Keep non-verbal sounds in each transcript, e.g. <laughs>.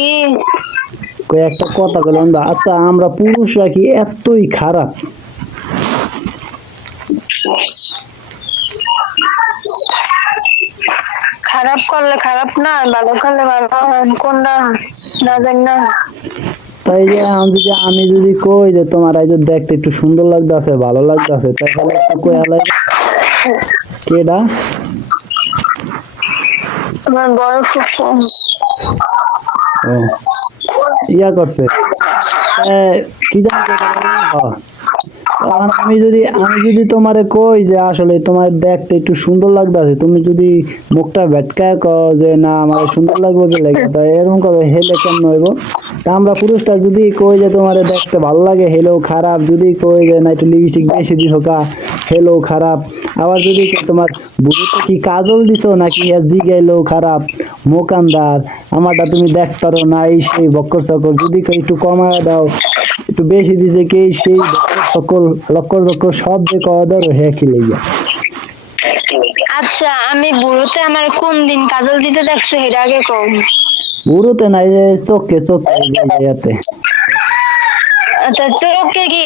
কি একটা কথা বললাম আচ্ছা আমরা পুরুষরা কি এতই খারাপ? খারাপ করলে খারাপ না ভালো করলে ভালো। কোনটা না জানি না। তাই যে আমি যদি আমি যদি কই যে তোমার এই যে দেখতে একটু সুন্দর লাগতেছে ভালো লাগতেছে তাহলে একটু কই আলাই। কেডা আমার বড় ইয়া করছে? হ্যাঁ। আমি যদি আমি যদি তোমারে কই যে আসলে তোমার দেখতে একটু সুন্দর লাগতেছে, তুমি যদি মুখটা ভেটকায় কও যে না, আমার সুন্দর লাগবে লাগে, তা এরকম করে হেলে কেমন হইব তা আমরা পুরুষটা যদি কই যে তোমার দেখতে ভালো লাগে, হেলেও খারাপ, যদি কই যে না, একটু লিপস্টিক বেশি দিছো কা, হেলেও খারাপ, আবার যদি তোমার বুড়োতে কি কাজল দিছো নাকি জিগাইলেও খারাপ মোকানদার আমারটা তুমি দেখ পারো না এই সেই বক্কর সকর যদি একটু কমায় দাও একটু বেশি দিতে কে সেই সকল লক্কর লক্কর সব যে ধরো হ্যাঁ কি লেগে আচ্ছা আমি বুড়োতে আমার কোন দিন কাজল দিতে দেখছে এটা আগে কম বুড়োতে নাই যে চোখে চোখে ইয়াতে। আচ্ছা চোখে কি?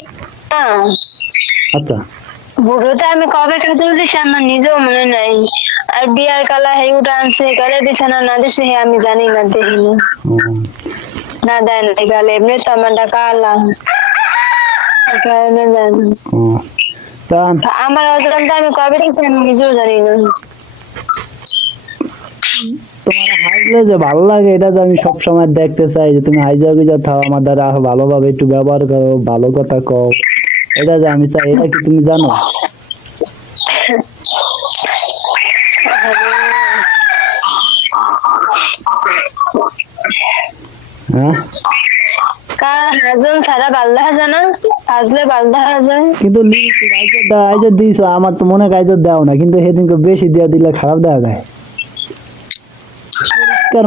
আচ্ছা। বুড়োতে আমি কবে কাজল দিছি আমার নিজেও মনে নাই। আর বিয়ার কালা হে উঠে আনছে কালে দিছে না না দিছে হে আমি জানি না দেখি না না দেন গালে এমনি তো আমার কারণে দেন আমার অজান্তে আমি কবে দেখছি আমি নিজেও জানি না। তোমার হাসলে যে ভালো লাগে এটা যে আমি সব সময় দেখতে চাই যে তুমি হাইজা গুজা থাও আমার দ্বারা ভালোভাবে একটু ব্যবহার করো ভালো কথা কও। এটা যে আমি চাই এটা কি তুমি জানো?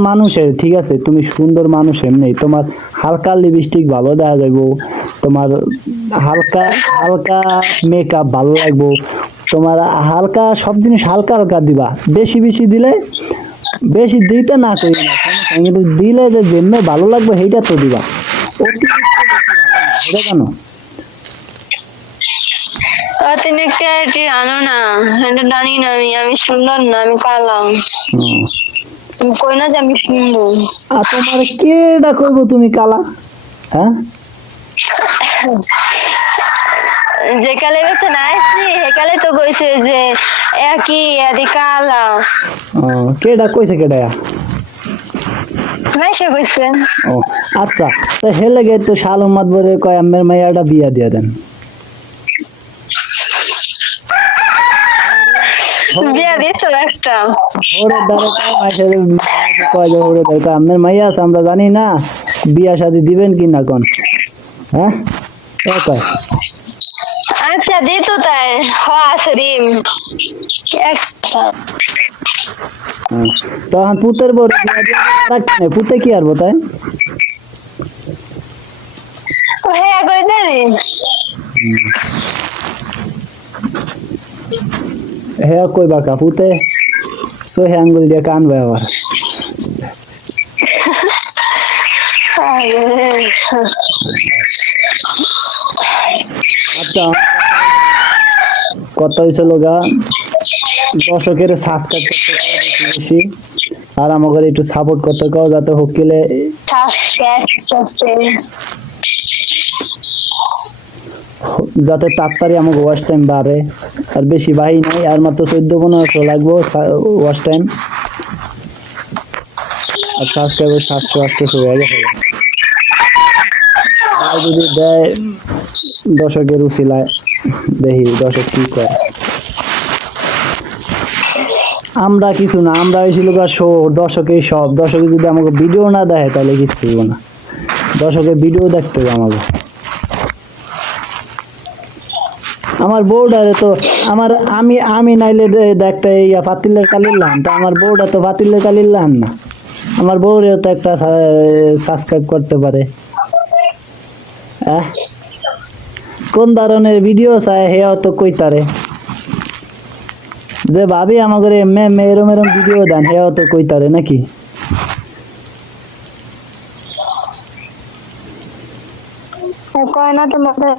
মানুষের, ঠিক আছে, তুমি সুন্দর মানুষ এমনি, তোমার হালকা লিপস্টিক ভালো দেখা যাইবো, তোমার হালকা হালকা মেকআপ ভালো লাগবো তোমার হালকা সব জিনিস হালকা হালকা দিবা। বেশি বেশি দিলে বেশি দিতে না করি না কিন্তু দিলে যে যেমনি ভালো লাগবে সেইটা তো দিবা। অতিরিক্ত কেন? এটি আনো না এটা জানি না আমি আমি সুন্দর না আমি কালা। হুম। আমি কই না যে আমি সুন্দর? আর তোমার কেডা কইব তুমি কালা? হ্যাঁ? <laughs> যে কালে বেছে না আসছি সেকালে তো কইছে যে একই আদি কালা। ও কেডা কইছে কেডা? না সে কইছে। ও আচ্ছা তো হেলে গে তো শাল উম্মাদ বলে কয় আমের মাইয়াটা বিয়া দিয়া দেন। বিয়া দিত একটা। ওরে দ্বারা কয় যে ওরে দ্বারা আমের মাইয়া আছে আমরা জানি না বিয়া শাদি দিবেন কি না কোন? হ্যাঁ? কয়। দিত তাই। হ আছে রিম একটা তখন পুতের বড় রাখতে পুতে কি আরবো তাই? হ্যাঁ কই দেরি হ্যাঁ কই বাকা পুতে? সো হে আঙ্গুল দিয়ে কানবে আবার। আচ্ছা কত হয়েছিল গা দর্শকের সাবস্ক্রাইব করতে বেশি বেশি। আর আমাকে একটু সাপোর্ট করতে কও যাতে হকিলে যাতে তাড়াতাড়ি আমাকে ওয়াশ টাইম বাড়ে। আর বেশি বাহি নাই আর মাত্র চোদ্দ পনেরোশো লাগবো ওয়াশ টাইম আর সাবস্ক্রাইবার সাতশো আটশোশো হয়ে গেছে যদি দেয় দর্শকের উচিলায় দেখি দর্শক কি করে। আমরা কিছু না, আমরা হয়েছিল শো দর্শকের সব। দর্শকে যদি আমাকে ভিডিও না দেখে তাহলে কিছু না। দর্শকের ভিডিও দেখতে হবে আমাকে। আমার বউডারে তো, আমার আমি আমি নাইলে দেখতে ইয়া পাতিলের কালির লান, তো আমার বউটা তো পাতিলের কালির লান না। আমার বউরেও তো একটা সাবস্ক্রাইব করতে পারে। হ্যাঁ কোন ধরনের ভিডিও চায় হে অত কইতারে যে ভাবি আমাদের এমনি এমনি এরম এরম ভিডিও দেন হে অত কইতারে নাকি? কয় না তোমাদের?